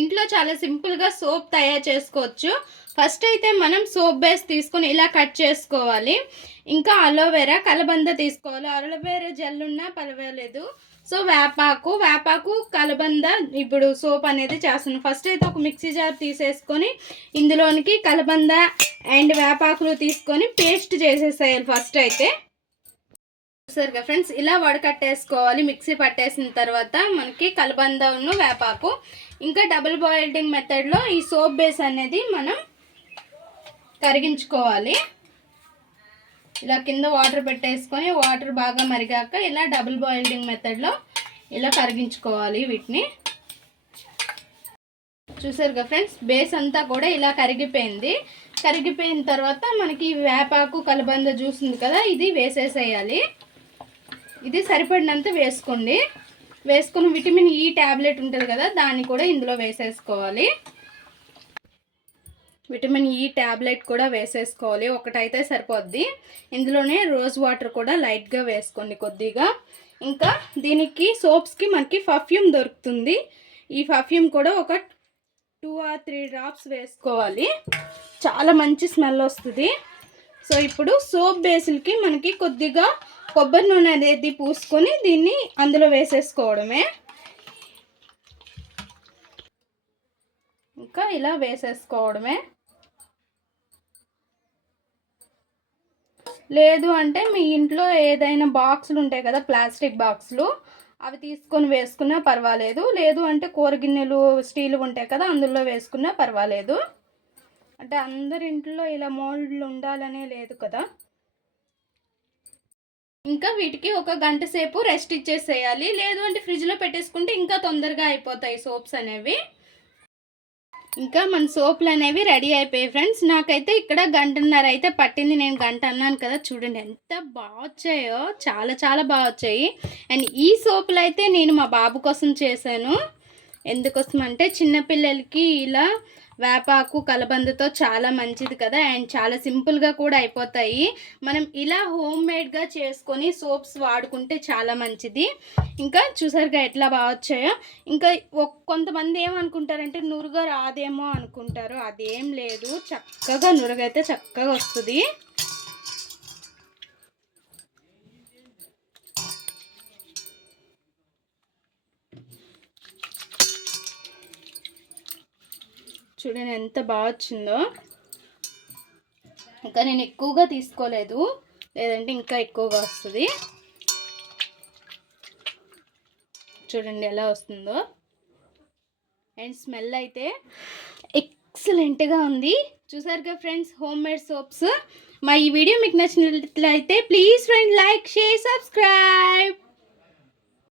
ఇంట్లో చాలా సింపుల్గా సోప్ తయారు చేసుకోవచ్చు. ఫస్ట్ అయితే మనం సోప్ బేస్ తీసుకొని ఇలా కట్ చేసుకోవాలి. ఇంకా అలోవెరా కలబంద తీసుకోవాలి. అలోవెరా జెల్ ఉన్నా పర్వాలేదు. సో వేపాకు కలబంద ఇప్పుడు సోప్ అనేది చేస్తున్నాను. ఫస్ట్ అయితే ఒక మిక్సీ జార్ తీసేసుకొని ఇందులోనికి కలబంద అండ్ వేపాకులు తీసుకొని పేస్ట్ చేసేసేయాలి. ఫస్ట్ అయితే సరిగా ఫ్రెండ్స్ ఇలా వడకట్టేసుకోవాలి. మిక్సీ పట్టేసిన తర్వాత మనకి కలబందను వేపాకు ఇంకా డబుల్ బాయిల్డింగ్ మెథడ్లో ఈ సోప్ బేస్ అనేది మనం కరిగించుకోవాలి. ఇలా కింద వాటర్ పెట్టేసుకొని వాటర్ బాగా మరిగాక ఇలా డబుల్ బాయిల్డింగ్ మెథడ్లో ఇలా కరిగించుకోవాలి. వీటిని చూసారుగా ఫ్రెండ్స్, బేస్ అంతా కూడా ఇలా కరిగిపోయింది. కరిగిపోయిన తర్వాత మనకి వేపాకు కలబంద జ్యూస్ ఉంది కదా, ఇది వేసేసేయాలి. ఇది సరిపడినంత వేసుకోండి. వేసుకుని విటమిన్ ఈ ట్యాబ్లెట్ ఉంటుంది కదా, దాన్ని కూడా ఇందులో వేసేసుకోవాలి. విటమిన్ ఈ ట్యాబ్లెట్ కూడా వేసేసుకోవాలి. ఒకటైతే సరిపోద్ది. ఇందులోనే రోజ్ వాటర్ కూడా లైట్గా వేసుకోండి కొద్దిగా. ఇంకా దీనికి సోప్స్కి మనకి పర్ఫ్యూమ్ దొరుకుతుంది. ఈ పర్ఫ్యూమ్ కూడా ఒక 2 or 3 డ్రాప్స్ వేసుకోవాలి. చాలా మంచి స్మెల్ వస్తుంది. సో ఇప్పుడు సోప్ బేస్లకి మనకి కొద్దిగా కొబ్బరి నూనె అనేది పూసుకొని దీన్ని అందులో వేసేసుకోవడమే. ఇంకా ఇలా వేసేసుకోవడమే. లేదు అంటే మీ ఇంట్లో ఏదైనా బాక్సులు ఉంటాయి కదా, ప్లాస్టిక్ బాక్సులు, అవి తీసుకొని వేసుకున్నా పర్వాలేదు. లేదు అంటే కూర గిన్నెలు స్టీల్ ఉంటాయి కదా, అందులో వేసుకున్నా పర్వాలేదు. అంటే అందరి ఇంట్లో ఇలా మోల్డ్లు ఉండాలనే లేదు కదా. ఇంకా వీటికి ఒక గంట సేపు రెస్ట్ ఇచ్చేసేయాలి. లేదు అంటే ఫ్రిడ్జ్లో పెట్టేసుకుంటే ఇంకా తొందరగా అయిపోతాయి సోప్స్ అనేవి. ఇంకా మన సోపులు అనేవి రెడీ అయిపోయాయి ఫ్రెండ్స్. నాకైతే ఇక్కడ 1.5 గంట అయితే పట్టింది. నేను 1 గంట అన్నాను కదా, చూడండి ఎంత బాగా వచ్చాయో, చాలా చాలా బాగా వచ్చాయి. అండ్ ఈ సోపులు అయితే నేను మా బాబు కోసం చేశాను. ఎందుకోసం అంటే చిన్నపిల్లలకి ఇలా వేపాకు కలబందతో చాలా మంచిది కదా, అండ్ చాలా సింపుల్గా కూడా అయిపోతాయి. మనం ఇలా హోమ్ మేడ్గా చేసుకొని సోప్స్ వాడుకుంటే చాలా మంచిది. ఇంకా చూసారుగా ఎట్లా బాగా వచ్చాయో. ఇంకా కొంతమంది ఏమనుకుంటారంటే నురుగ రాదేమో అనుకుంటారు. అదేం లేదు, చక్కగా నురుగైతే చక్కగా వస్తుంది. చూడండి ఎంత బాగా వచ్చిందో. ఇంకా నేను ఎక్కువగా తీసుకోలేదు, లేదంటే ఇంకా ఎక్కువగా వస్తుంది. చూడండి ఎలా వస్తుందో. అండ్ స్మెల్ అయితే ఎక్సలెంట్గా ఉంది. చూసారుగా ఫ్రెండ్స్, హోమ్ మేడ్ సోప్స్. మా ఈ వీడియో మీకు నచ్చినట్లయితే please friend like, share, subscribe.